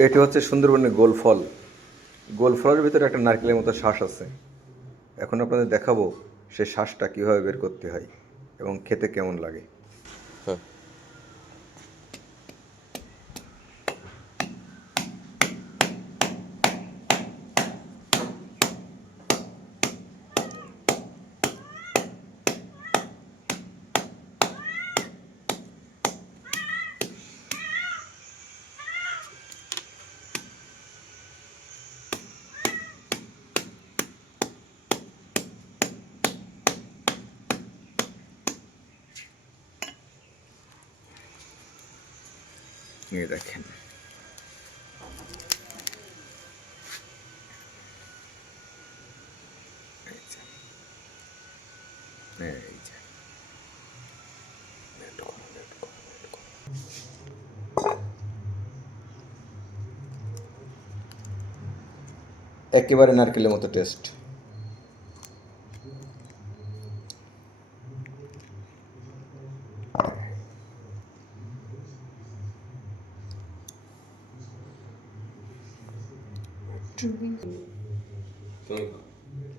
এটি হচ্ছে সুন্দরবনের গোল ফল। গোল ফলের ভিতরে একটা নারকেলের মতো শ্বাস আছে। এখন আপনাদের দেখাবো সে শ্বাসটা কীভাবে বের করতে হয় এবং খেতে কেমন লাগে। হ্যাঁ। নিয়ে দেখেন, এই যে একেবারে নারকেলের মতো টেস্ট।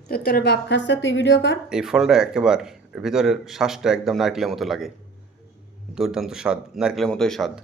তো তোর বাপ খাচ্ছে, তুই ভিডিও কর। এই ফলটা একেবারে ভিতরের শ্বাসটা একদম নারকেলের মতো লাগে। দুর্দান্ত স্বাদ, নারকেলের মতোই স্বাদ।